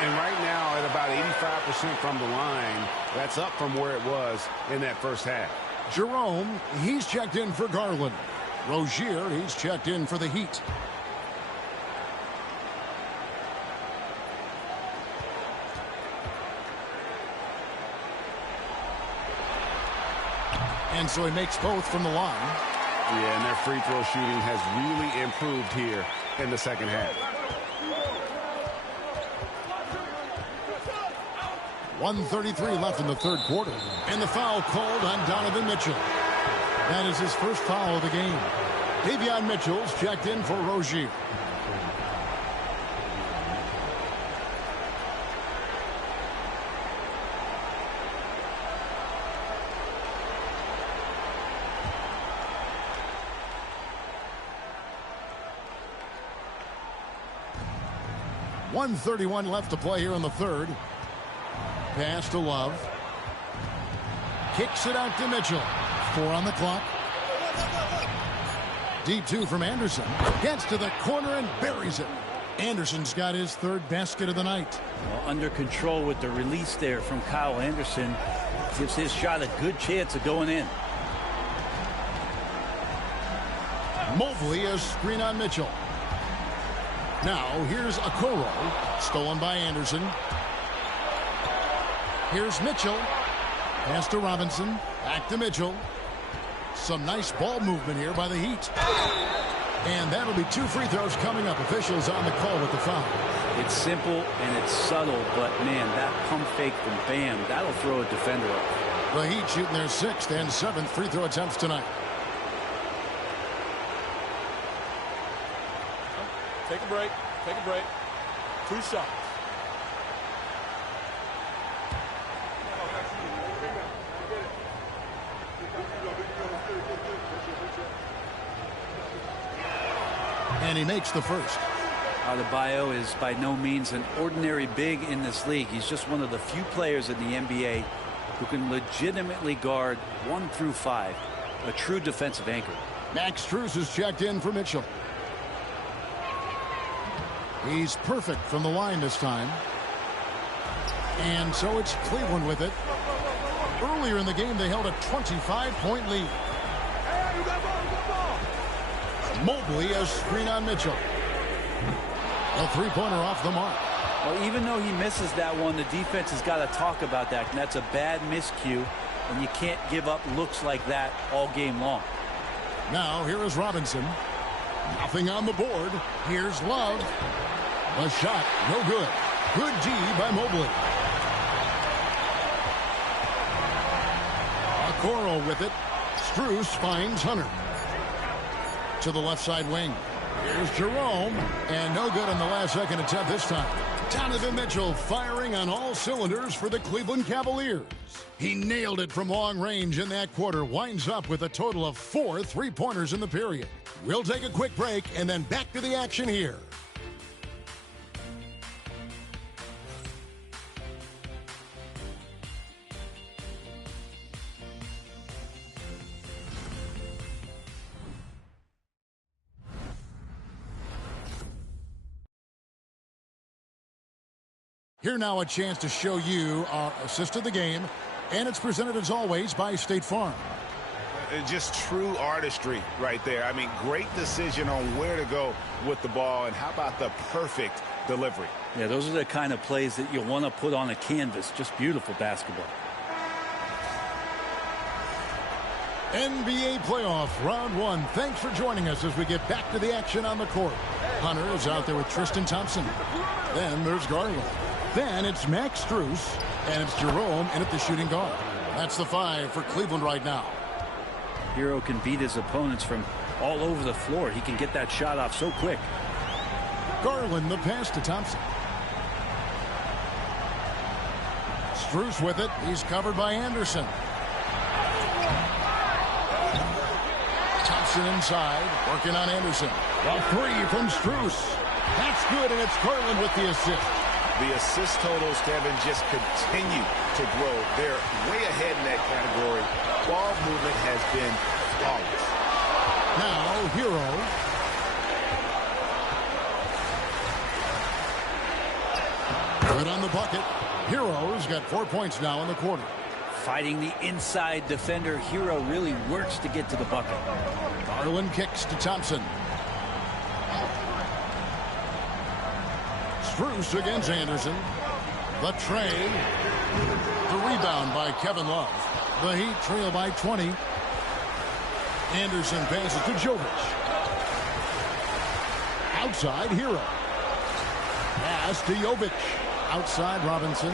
And right now at about 85% from the line, that's up from where it was in that first half. Jerome, he's checked in for Garland. Rozier, he's checked in for the Heat. And so he makes both from the line. Yeah, and their free throw shooting has really improved here in the second half. 1:33 left in the third quarter. And the foul called on Donovan Mitchell. That is his first foul of the game. Davion Mitchell's checked in for Rozier. .131 left to play here in the third. Pass to Love. Kicks it out to Mitchell. 4 on the clock. Deep 2 from Anderson. Gets to the corner and buries it. Anderson's got his third basket of the night. Well, under control with the release there from Kyle Anderson. Gives his shot a good chance of going in. Mobley a screen on Mitchell. Now here's Okoro. Stolen by Anderson. Here's Mitchell. Pass to Robinson. Back to Mitchell. Some nice ball movement here by the Heat. And that'll be 2 free throws coming up. Officials on the call with the foul. It's simple and it's subtle, but man, that pump fake from Bam, that'll throw a defender off. The Heat shooting their 6th and 7th free throw attempts tonight. Take a break. Take a break. 2 shots. And he makes the first. Adebayo is by no means an ordinary big in this league. He's just one of the few players in the NBA who can legitimately guard 1 through 5. A true defensive anchor. Max Strus is checked in for Mitchell. He's perfect from the line this time. And so it's Cleveland with it. Earlier in the game, they held a 25-point lead. Mobley a screen on Mitchell. A three-pointer off the mark. Well, even though he misses that one, the defense has got to talk about that. And that's a bad miscue, and you can't give up looks like that all game long. Now here is Robinson. Nothing on the board. Here's Love. A shot, no good. Good D by Mobley. Okoro with it. Strus finds Hunter. To the left side wing. Here's Jerome. And no good on the last second attempt this time. Donovan Mitchell firing on all cylinders for the Cleveland Cavaliers. He nailed it from long range in that quarter. Winds up with a total of 4 three-pointers in the period. We'll take a quick break and then back to the action here. Here now a chance to show you our assist of the game, and it's presented as always by State Farm. Just true artistry right there. I mean, great decision on where to go with the ball, and how about the perfect delivery? Yeah, those are the kind of plays that you want to put on a canvas. Just beautiful basketball. NBA playoff round 1. Thanks for joining us as we get back to the action on the court. Hunter is out there with Tristan Thompson. Then there's Garland. Then it's Max Strus, and it's Jerome in at the shooting guard. That's the 5 for Cleveland right now. Hero can beat his opponents from all over the floor. He can get that shot off so quick. Garland the pass to Thompson. Strus with it. He's covered by Anderson. Thompson inside, working on Anderson. A 3 from Strus. That's good, and it's Garland with the assist. The assist totals, Kevin, just continue to grow. They're way ahead in that category. Ball movement has been flawless. Now, Hero. Good on the bucket. Hero's got 4 points now in the quarter. Fighting the inside defender, Hero really works to get to the bucket. Garland kicks to Thompson. Strus against Anderson. The trade. The rebound by Kevin Love. The Heat trail by 20. Anderson passes to Jovic. Outside, Hero. Pass to Jovic. Outside, Robinson.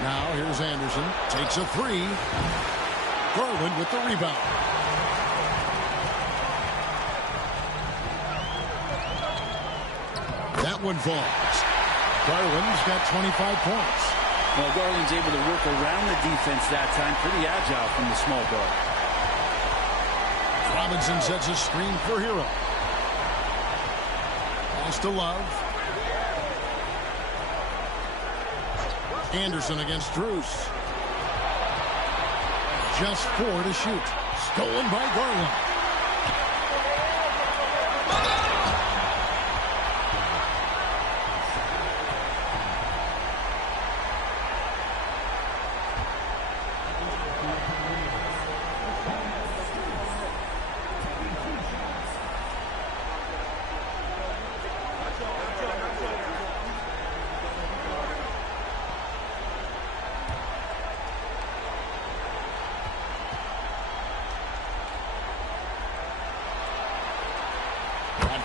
Now here's Anderson. Takes a three. Garland with the rebound. That one falls. Garland's got 25 points. Well, Garland's able to work around the defense that time. Pretty agile from the small guard. Robinson sets a screen for Hero. Pass to Love. Anderson against Strus. Just 4 to shoot. Stolen by Garland.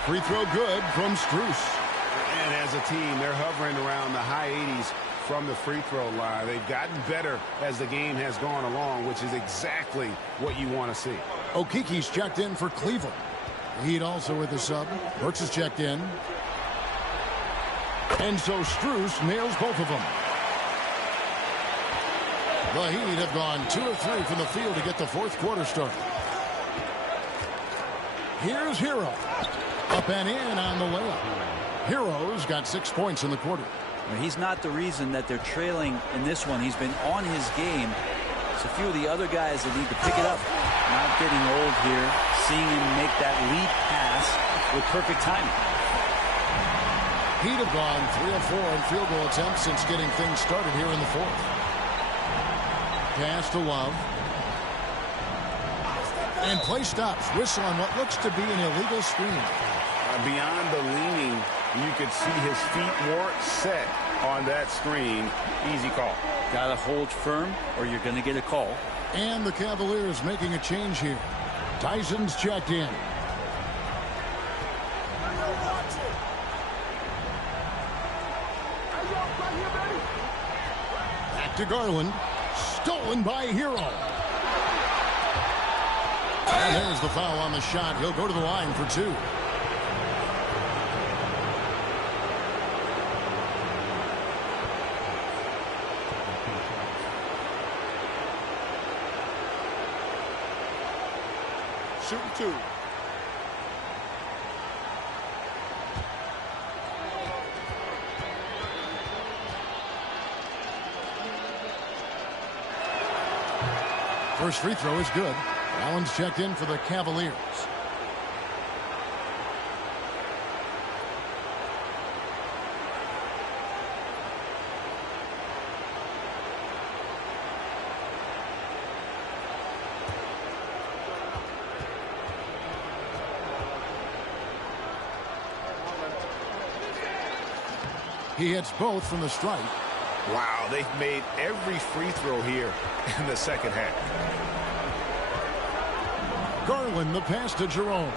Free throw good from Strus. And as a team, they're hovering around the high 80s from the free throw line. They've gotten better as the game has gone along, which is exactly what you want to see. Okiki's checked in for Cleveland. The Heat also with the sub. Burks is checked in. And so Strus nails both of them. The Heat have gone 2 of 3 from the field to get the fourth quarter started. Here's Hero. Up and in on the layup. Hero's got 6 points in the quarter. He's not the reason that they're trailing in this one. He's been on his game. It's a few of the other guys that need to pick it up. Not getting old here. Seeing him make that lead pass with perfect timing. Heat have gone 3 of 4 in field goal attempts since getting things started here in the fourth. Pass to Love. And play stops. Whistle on what looks to be an illegal screen. Beyond the leaning, you could see his feet weren't set on that screen. Easy call. Got to hold firm or you're going to get a call. And the Cavaliers making a change here. Tyson's checked in. Back to Garland. Stolen by Hero. And there's the foul on the shot. He'll go to the line for 2. Shooting 2. First free throw is good. Allen's checked in for the Cavaliers. He hits both from the stripe. Wow, they've made every free throw here in the second half. Garland, the pass to Jerome.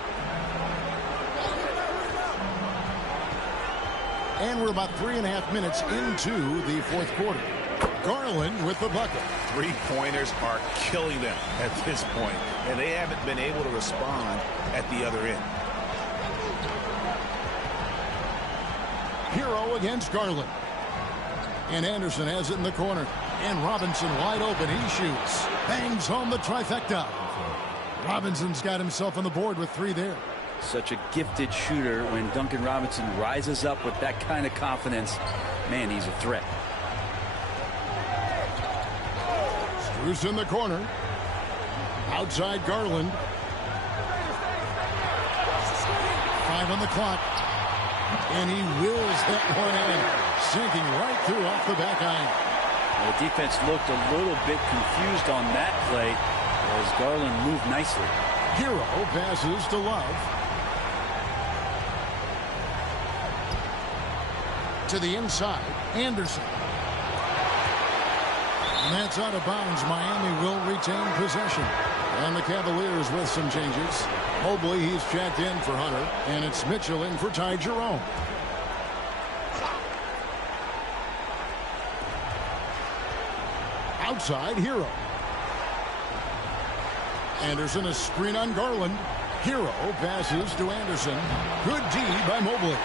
And we're about 3.5 minutes into the fourth quarter. Garland with the bucket. Three-pointers are killing them at this point, and they haven't been able to respond at the other end. Hero against Garland. And Anderson has it in the corner. And Robinson wide open. He shoots. Bangs home the trifecta. Robinson's got himself on the board with 3 there. Such a gifted shooter. When Duncan Robinson rises up with that kind of confidence, man, he's a threat. Strus in the corner. Outside Garland. 5 on the clock. And he wills that one in. Sinking right through off the back iron. The defense looked a little bit confused on that play as Garland moved nicely. Hero passes to Love. To the inside, Anderson. And that's out of bounds. Miami will retain possession. And the Cavaliers with some changes. Mobley, he's checked in for Hunter. And it's Mitchell in for Ty Jerome. Outside, Hero. Anderson, a screen on Garland. Hero passes to Anderson. Good D by Mobley.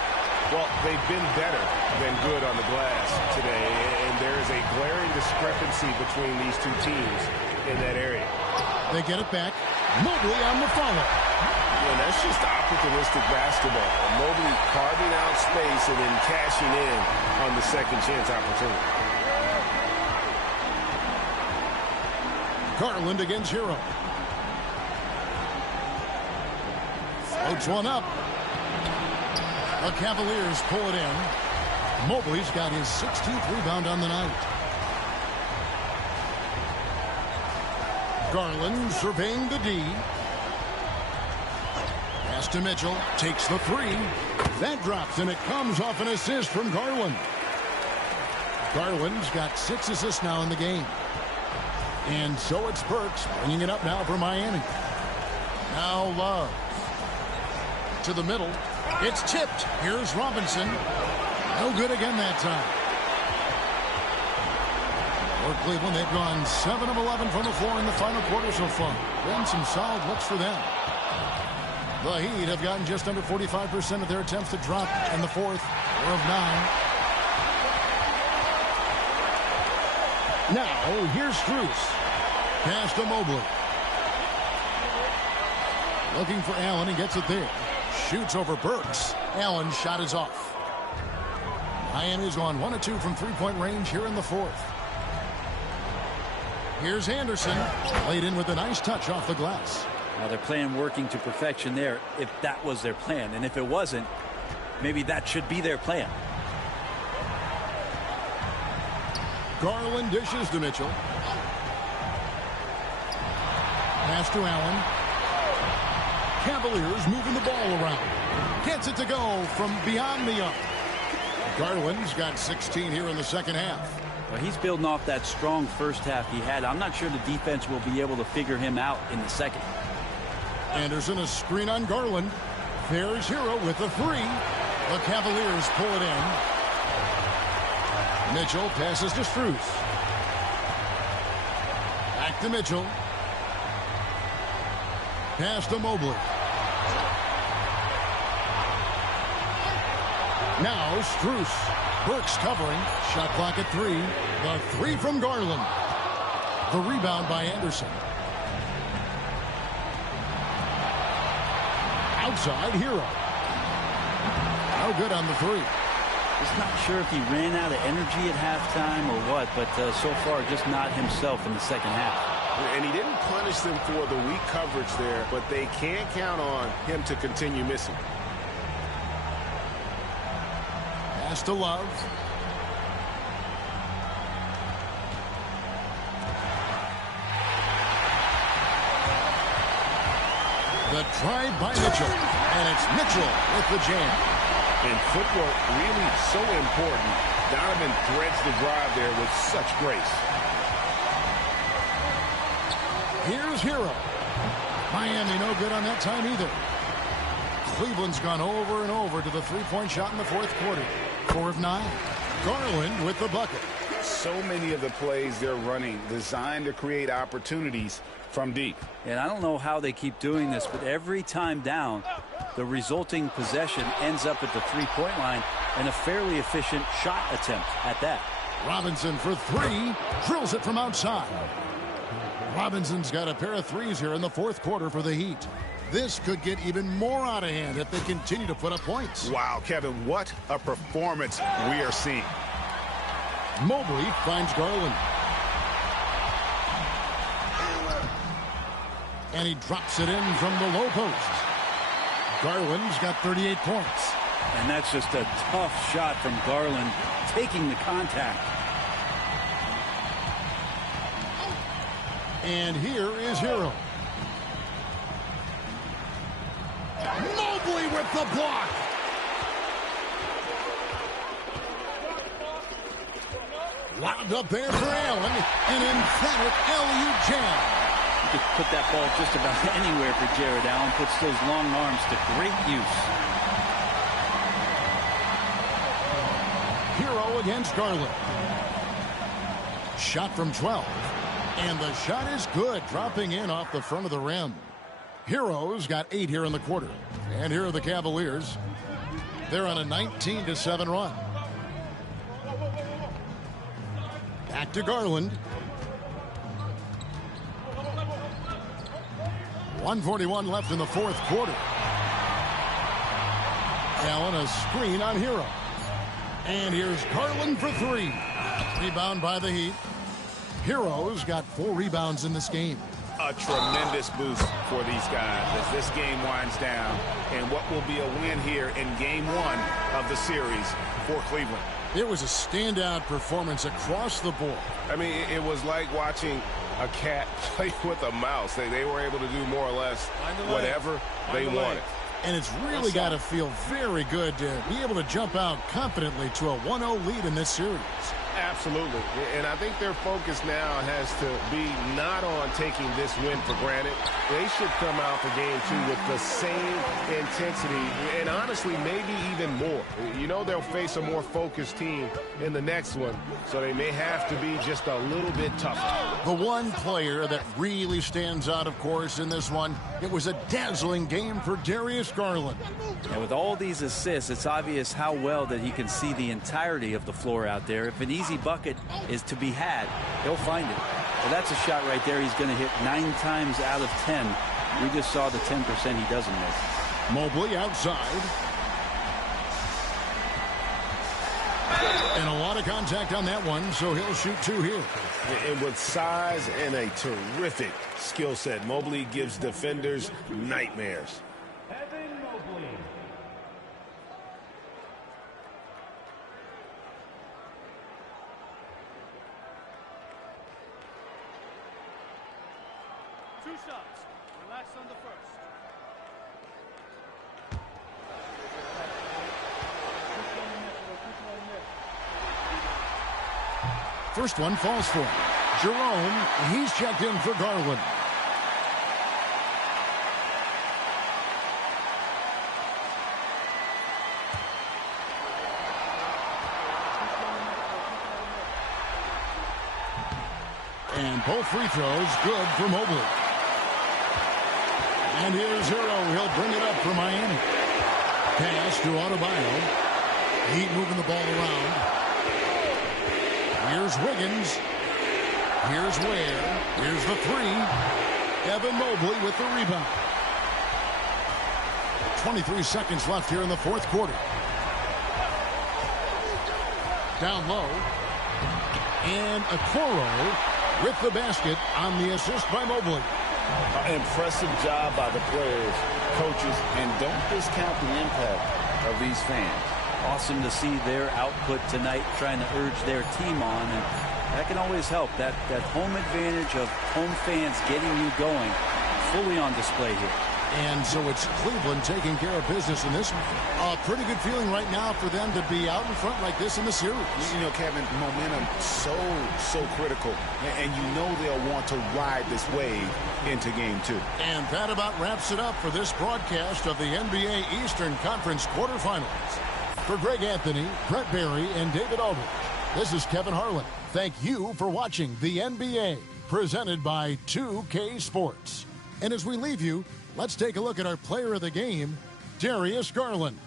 Well, they've been better than good on the glass today, and there is a glaring discrepancy between these two teams in that area. They get it back. Mobley on the follow. And that's just opportunistic basketball. Mobley carving out space and then cashing in on the second chance opportunity. Garland against Hero. Floats one up. The Cavaliers pull it in. Mobley's got his 16th rebound on the night. Garland surveying the D. Pass to Mitchell. Takes the three. That drops, and it comes off an assist from Garland. Garland's got 6 assists now in the game. And so it's Burks bringing it up now for Miami. Now Love. To the middle. It's tipped. Here's Robinson. No good again that time. For Cleveland, they've gone 7 of 11 from the floor in the final quarter so far. Been some solid looks for them. The Heat have gotten just under 45% of their attempts to drop in the fourth. 4 of 9. Now, here's Strus. Pass to Mobley. Looking for Allen. He gets it there. Shoots over Burks. Allen's shot is off. Miami's on 1 of 2 from three-point range here in the fourth. Here's Anderson. Played in with a nice touch off the glass. Now they're playing working to perfection there if that was their plan. And if it wasn't, maybe that should be their plan. Garland dishes to Mitchell. Pass to Allen. Cavaliers moving the ball around. Gets it to go from beyond the arc. Garland's got 16 here in the second half. Well, he's building off that strong first half he had. I'm not sure the defense will be able to figure him out in the second. Anderson, a screen on Garland. There's Hero with the three. The Cavaliers pull it in. Mitchell passes to Strus. Back to Mitchell. Pass to Mobley. Now Strus. Burks covering. Shot clock at 3. The three from Garland. The rebound by Anderson. Outside, Hero. No good on the three. Just not sure if he ran out of energy at halftime or what, but so far just not himself in the second half. And he didn't punish them for the weak coverage there, but they can't count on him to continue missing. Pass to Love. The drive by Mitchell. And it's Mitchell with the jam. And footwork really so important. Donovan threads the drive there with such grace. Here's Hero. Miami no good on that time either. Cleveland's gone over and over to the three-point shot in the fourth quarter. 4 of 9. Garland with the bucket. So many of the plays they're running designed to create opportunities from deep. And I don't know how they keep doing this, but every time down, the resulting possession ends up at the three-point line and a fairly efficient shot attempt at that. Robinson for 3. Drills it from outside. Robinson's got a pair of threes here in the fourth quarter for the Heat. This could get even more out of hand if they continue to put up points. Wow, Kevin, what a performance we are seeing. Mobley finds Garland. And he drops it in from the low post. Garland's got 38 points. And that's just a tough shot from Garland, taking the contact. And here is Hero. Mobley with the block. Lobbed up there for Allen. An emphatic LU jam. could put that ball just about anywhere for Jared Allen. Puts those long arms to great use. Hero against Garland. Shot from 12. And the shot is good, dropping in off the front of the rim. Hero's got 8 here in the quarter. And here are the Cavaliers. They're on a 19-7 run. Back to Garland. 1:41 left in the fourth quarter. Allen a screen on Hero. And here's Garland for 3. Rebound by the Heat. Hero's got 4 rebounds in this game. A tremendous boost for these guys as this game winds down, and what will be a win here in game 1 of the series for Cleveland. It was a standout performance across the board. I mean, it was like watching a cat play with a mouse. They were able to do more or less whatever they wanted. And it's really got to feel very good to be able to jump out confidently to a 1-0 lead in this series. Absolutely. And I think their focus now has to be not on taking this win for granted. They should come out for game 2 with the same intensity and honestly maybe even more. You know they'll face a more focused team in the next one, so they may have to be just a little bit tougher. The one player that really stands out, of course, in this one, it was a dazzling game for Darius Garland. And with all these assists, it's obvious how well that he can see the entirety of the floor out there. If an easy bucket is to be had, he'll find it. Well, that's a shot right there he's going to hit 9 times out of 10. We just saw the 10% he doesn't miss. Mobley outside. And a lot of contact on that one, so he'll shoot 2 here. And with size and a terrific skill set, Mobley gives defenders nightmares. First one falls for him. Jerome, he's checked in for Garland. And both free throws good for Mobley. And here's Hero. He'll bring it up for Miami. Pass to Adebayo. Heat moving the ball around. Here's Wiggins. Here's Ware. Here's the 3. Evan Mobley with the rebound. 23 seconds left here in the fourth quarter. Down low. And Okoro with the basket on the assist by Mobley. Impressive job by the players, coaches, and don't discount the impact of these fans. Awesome to see their output tonight, trying to urge their team on, and that can always help. That home advantage of home fans getting you going, fully on display here. And so it's Cleveland taking care of business in this one. A pretty good feeling right now for them to be out in front like this in the series. You know, Kevin, momentum so critical, and you know they'll want to ride this wave into game 2. And that about wraps it up for this broadcast of the NBA Eastern Conference quarterfinals. For Greg Anthony, Brett Barry, and David Aldridge, this is Kevin Harlan. Thank you for watching the NBA, presented by 2K Sports. And as we leave you, let's take a look at our player of the game, Darius Garland.